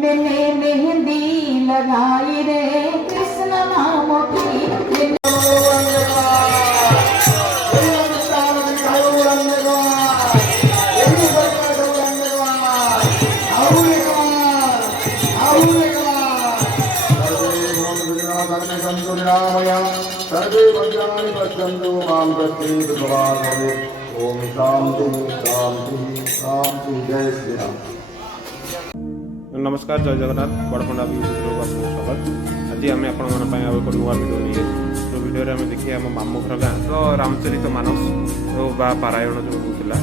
मैंने मेहंदी लगाई रे कृष्ण नाम की सर्वे भद्राणि पश्यन्तु मां प्रत्येक भवान् ओम शांति शांति शांति। जय श्री राम। नमस्कार, जय जगन्नाथ। बड़खंडा यूट्यूब आपको स्वागत। आज आम आपण एक नुआ भिडियो नहीं जो भिडियो आम देखिए आम मामू घर गाँ तो रामचरित मानस बा पारायण जो होता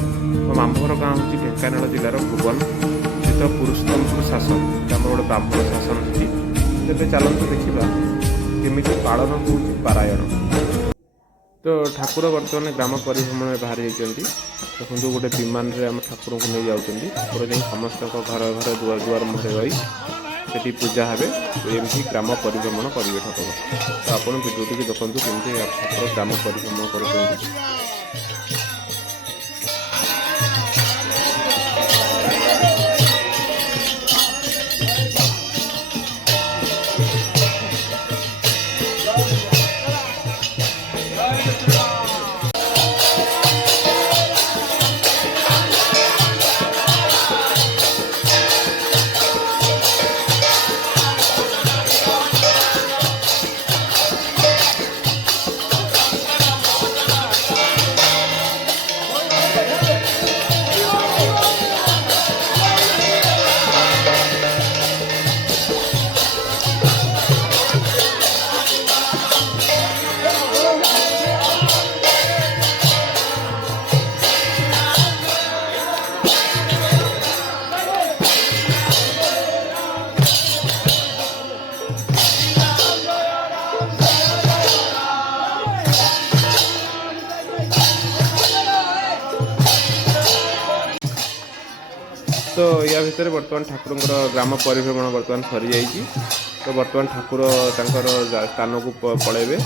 मो मामू घर गाँ हूँ ढेंकानाल जिलार भुवन स्थित पुरुषोत्तमपुर शासन आम गोटे ब्राह्मण शासन अच्छी। तेज चलते देखा केमी पालन हो पारायण। तो ठाकुर बर्तमान ग्राम परिभ्रमण में बाहरी जाती देखो गोटे विमान में आम ठाकुर को नहीं जाऊँगी। ठाकुर जा समस्त घर घर दुआर दुआर मुझे रही से पूजा हे तो एमती ग्राम परिभ्रमण करेंगे ठाकुर। तो आप भिडियो टी देखते केमती ठाकुर ग्राम परिभ्रमण कर। तो या भितर बर्तमान ठाकुर ग्राम परिभ्रमण बर्तमान सरी जाइए। तो बर्तमान ठाकुर स्थान को पलैबे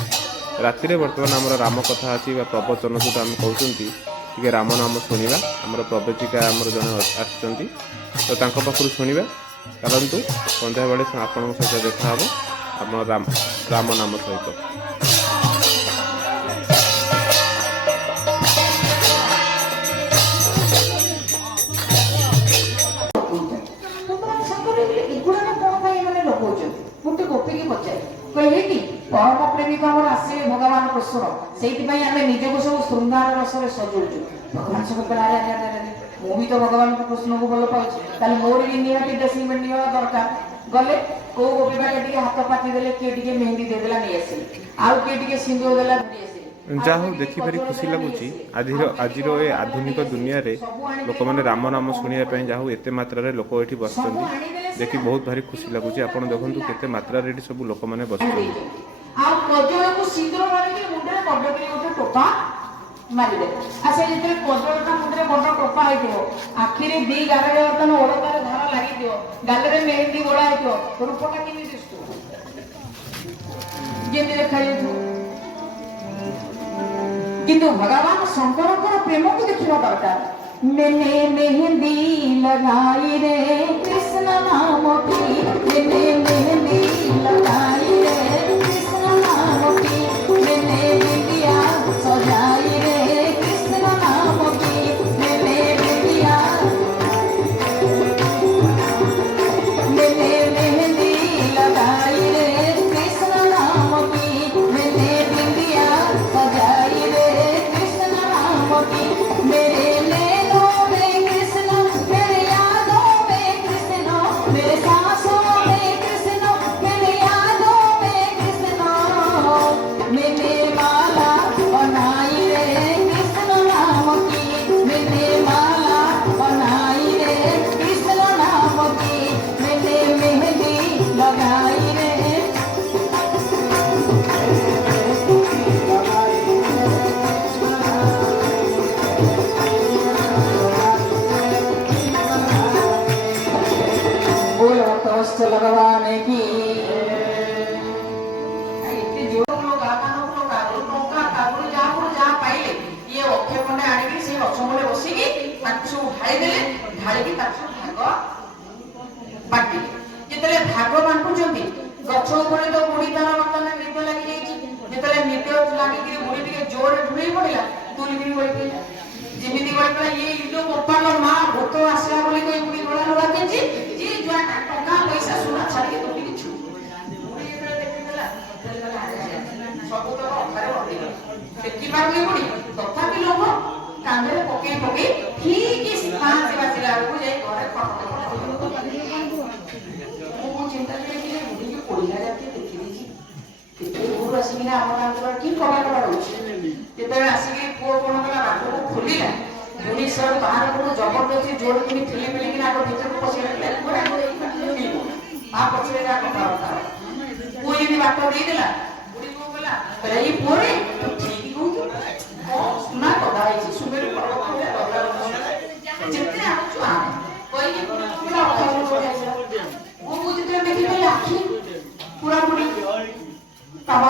राति बर्तमान आमर राम कथा अच्छी प्रवचन जो आम कहते राम नाम शुणा आमर प्रवेशिका आमर जड़े आसुँच तो पाखु शुणा चलतु सन्ध्या बेले आपण सहित देखा आम राम नाम सहित। परम प्रेमिक आम आसवे भगवान कृष्ण से निजक सब श्रृंगार रस सजाऊँ भगवान सब कहला मुझे तो भगवान कृष्ण को भल पाऊँ मोर भी निहती ड्रेसिंग पेंट दरकार गले कौ गोपी बाटे हाथ पाति देले किए मेहंदी देदेला नहीं आसिले आउ किए सिंदूर देला धरी आसिले जहाँ हूँ देखी भारी खुशी लगुच। आज ये आधुनिक दुनिया रे लोक मैंने राम नाम शुणापी जहाँ एत मात्रा लोक ये बस देखी बहुत भारी खुशी लगुच। आप देखो केते मात्रा ये सब लोक मैंने बस मारे अच्छा जो कजलटा मुंडे बड़ टोपा हो आखिरी दी गाल ओड़कार धार लगी गाल मेहंदी गोड़ा हो रूपटा केमी दिशु जमी देखा किंतु भगवान शंकर प्रेम को देखा दरकार। मैंने मेहंदी लगाई रे कृष्ण नाम की मैंने मेहंदी लगाई रे कृष्ण नाम की मैंने बिंदिया सजाई रे कृष्ण नाम की मैंने बिंदिया मैंने मेहंदी लगाई रे कृष्ण नाम की मैंने बिंदिया सजाई रे कृष्ण नाम की मेरे मेरे सांसों में ଗଛ ମୂଳେ ବସିକି ତାକୁ ସବୁ ଢାଳି ଦେଲେ, ଢାଳିକି ତାକୁ ସବୁ ଭାଗ ବାଣ୍ଟିଲେ। ଯେତେବେଳେ ଭାଗ ବାଣ୍ଟୁଛନ୍ତି ଗଛ ଉପରେ ତ ବୁଢୀ ତାର ବର୍ତ୍ତମାନ ନିଦ ଲାଗିଯାଇଛି। ଯେତେବେଳେ ନିଦ ଲାଗିକି ବୁଢୀ ଟିକେ ଜୋରରେ ଢୁଳେଇ ପଡିଲା, ତୁଲିକିରି ପଡିଲା। ଯେମିତି କହିଲା ଇଏ ଇଲୋ ବୋପାଲ ମା ଭୂତ ଆସିଲା ବୋଲି କହି ବୁଢୀ ଗଳା ଲଗା କେଞ୍ଚି ଯିଏ ଯୁଆଟା ଟଙ୍କା ପଇସା ସୁନା ଛାଡିକି ତୁଲିକି ଛୁ। ବୁଢୀ ଯେତେବେଳେ ଦେଖିଥିଲା ସବୁ ତ ଅଧାରେ ବନ୍ଦିଗଲା। ଦେଖିପାରୁନି ବୁଢୀ, ତଥାପି ଲୋଭ କାନ୍ଧରେ ପକେଇ ପକେଇ ଠିକ 5 ବାଜିଲା ବେଳକୁ ଯାଇ ଘରେ ମୁଁ ଚିନ୍ତା କରିକି ବୁଢୀକି ପୋଡ଼ିଲା ଜାତୀୟ ଦେଖିଦେଇଛି। କେତେ ଦୂର ଆସିକିନା ଆମ ଗାଁ କି କବାଟ ବାଡଉଛି। ଯେତେବେଳେ ଆସିକି ପୁଅ କଣ କଲା ବାଟକୁ ଖୋଲିଲା, ବୁଢୀ ସର ବାହାର ପଟୁ ଜବରଦସ୍ତି ଜୋର କରି ଠେଲି ପେଲିକିନା ଆଗ ଭିତରକୁ ପଶିଗଲା। ତା ପଛରେ ଯାହା କଥାବାର୍ତ୍ତା ପୁଅ ଯେମିତି ବାଟ ଦେଇଦେଲା, ବୁଢୀ କଣ କଲା ଏଇ ପୁଅରେ ଠିକ କହୁଛୁ ସୁନା ଗଦା ହେଇଛି ସୁନ୍ଦରୀ ପର୍ବ ଯେତେ ଆଣୁଛୁ ଆଣେ କହିକି ମୁଁ ଯେତେବେଳେ ଦେଖିଦେଲି ଆଖି ପୁରା ବୁଢୀ କାମ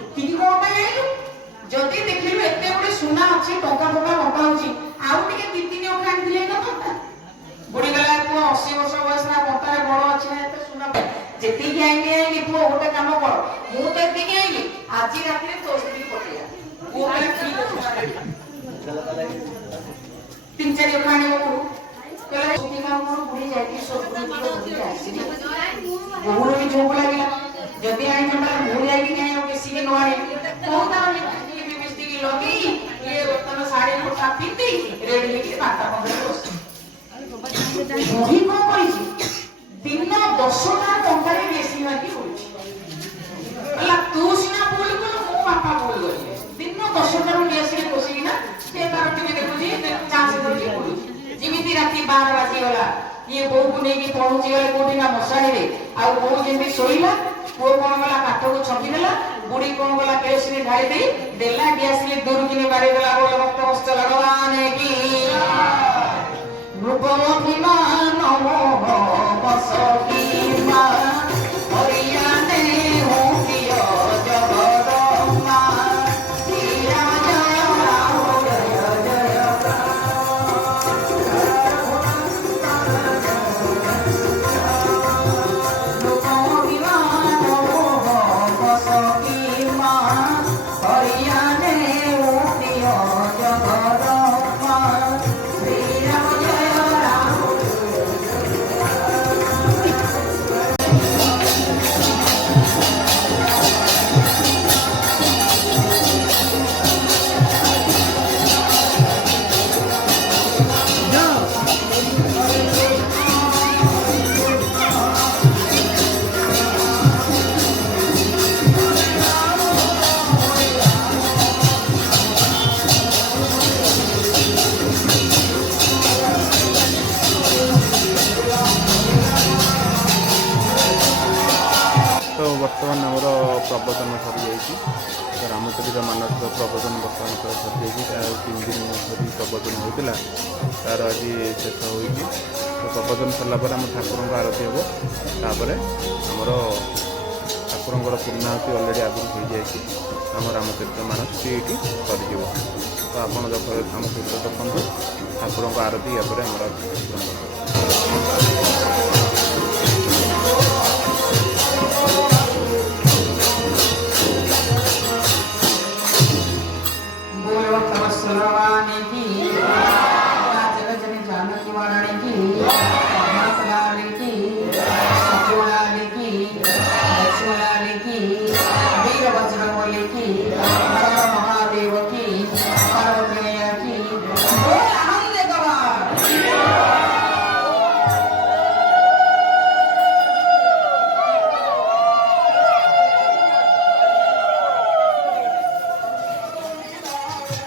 ଏତିକି କଣ ପାଇଁ ଆଣିଲୁ? ଯଦି ଦେଖିଲୁ ଏତେ ଗୁଡେ ସୁନା ଅଛି, ଟଙ୍କା ଫଙ୍କା ବଙ୍କା ହଉଛି, ଆଉ ଟିକେ 2-3 ଅଖା ଆଣିଥିଲେ ନଥାନ୍ତା? ବୁଢୀ ଗଲା ପୁଅ 80 ବର୍ଷ ବୟସ ନା ବଣ୍ଟାରେ ବଳ ଅଛି ନା ଏତେ ସୁନା ଯେତିକି ଆଇଲି ପୁଅ ଗୋଟେ କାମ କର, ମୁଁ ତ ଏତିକି ଆଇଲି ଆଜି ରାତିରେ ତୋ ସ୍ତ୍ରୀ ପଠେଇବା। ପୁଅ କହିଲା ଠିକ ଅଛି 3-4 ଅଖା ଆଣିବ ପୁଅ କହିଲା ବୁଢୀ ଯାଇକି ବହୁର ବି ଝୋঁକ ଲାଗିଲା। ଯଦି ଆଣିଛନ୍ତି ମୁଁ ଯାଇକି ଆଣିବ ବେଶିକି ନ ଆଣି ଲଗେଇ ଇଏ ବର୍ତ୍ତମାନ ଶାଢୀ ଫୋଟା ପିନ୍ଧି ରେଡି ହେଇକି 5ଟା-15 ବସି ବୁଢୀ କଣ କରିଛି ଦିନ 10ଟା ଟଙ୍କାରେ ବେଶୀ ମାଗି କରୁଛି। ହେଲା ତୁ ସିନା ଭୁଲ କଲୁ, ମୋ ବାପା ଭୁଲ କଲି। ଦିନ 10ଟାରୁ ଆସିକି ବସିକିନା ସେ ତାର ଟିକେ ଦେଖୁଛି ଚାଷ କରୁଛି ପଡୁଛି। ଯେମିତି ରାତି 12 ବାଜିଗଲା, ଇଏ ବୋଉକୁ ନେଇକି ପହଞ୍ଚି ଗଲେ କୋଉଠି ନା ମଶାଣିରେ। ଆଉ ବୋଉ ଯେମିତି ଶୋଇଲା, ପୁଅ କଣ କଲା କାଠକୁ ଛକିଦେଲା, ବୁଢୀ କଣ କଲା କେରୋସିନି ଢାଳି ଦେଇ ଦେଲା ଗ୍ୟାସରେ ଦୂରକିନି ବାଡେଇଦେଲା। ବୋଲ ଭକ୍ତ ବସ୍ତ ଭଗବାନ କି ନୃପମଭିମାନ ମୋହ ବସ କି ମା ହରିୟାନେ ହୁ ପ୍ରିୟ ଜଗଦମ୍ମା ଶ୍ରୀରାମ ଜୟ ରାମ ଜୟ ଜୟ ନୃପମଭିମାନ ମୋହ ବସ କି ମା ହରିୟାନେ ହୁ ପ୍ରିୟ ଜଗଦମ୍ମା ଶ୍ରୀରାମ ଜୟ ରାମ ତ ବର୍ତ୍ତମାନ ଆମର ପ୍ରବଚନ ସରିଯାଇଛି। ତ ରାମଚରିତ ମାନସର ପ୍ରବଚନ ବର୍ତ୍ତମାନ ସରିଯାଇଛି। ତାର 3 ଦିନ ଧରି ପ୍ରବଚନ ହୋଇଥିଲା, ତାର ଆଜି ଶେଷ ହୋଇଛି। ତ ପ୍ରବଚନ ସରିଲା ପରେ ଆମ ଠାକୁରଙ୍କ ଆରତି ହେବ। ତାପରେ ଆମର ଠାକୁରଙ୍କର ପୂର୍ଣ୍ଣାହୁତି ଅଲରେଡ଼ି ଆଗରୁ ହୋଇଯାଇଛି। ଆମ ରାମଚରିତ ମାନସ ଏଇଠି ସରିଯିବ। ତ ଆପଣ ଆମ ସହିତ ଦେଖନ୍ତୁ ଠାକୁରଙ୍କ ଆରତି। ଏହାପରେ ଆମର महादेव की पार्वती मैया की आनंद गवा।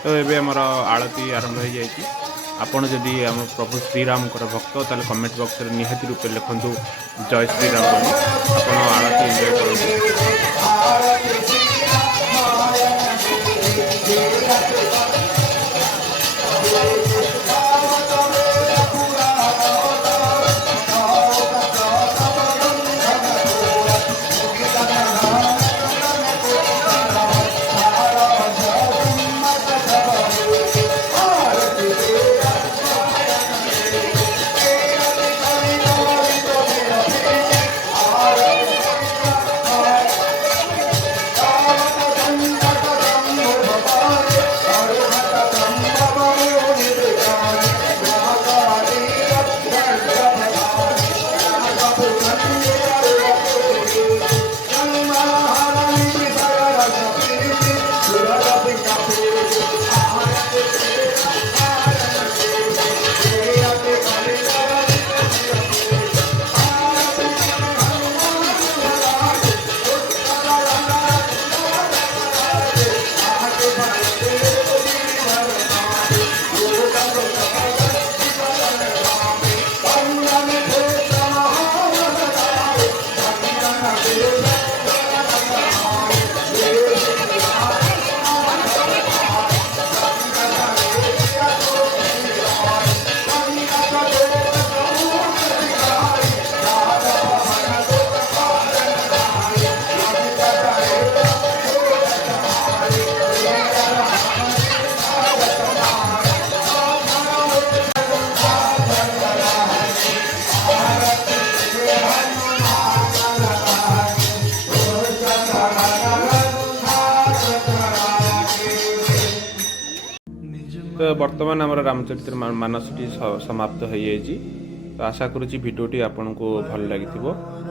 तो ये आमर आरती आरंभ हो जाए। आपण जदि आम प्रभु श्रीराम भक्त ताले कमेंट बॉक्स में निहाती रूपे लिखु जय श्रीराम बोली। आपण आरती एंजॉय करूँ। तो बर्तमान आम रामचरित्र मानसटी समाप्त हो जाएगी। तो आशा करुँची भिडियोटी आपन को भल लगी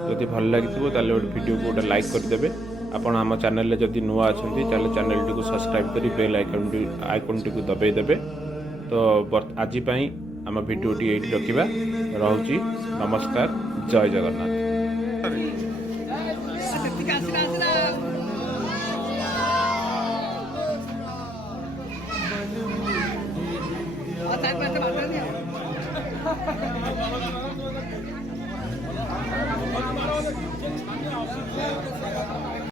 जदि भल लगी गोटे भिडियो को गोटे लाइक करदेवे। आपण आम चैनल जदि नुआ अच्छा चैनल टी सब्सक्राइब करी बेल आइकन टी दबाई देवे। तो आज आम भिडियोटी ये रखा रोची। नमस्कार, जय Jagannath. Hãy subscribe cho kênh Ghiền Mì Gõ để không bỏ lỡ những video hấp dẫn।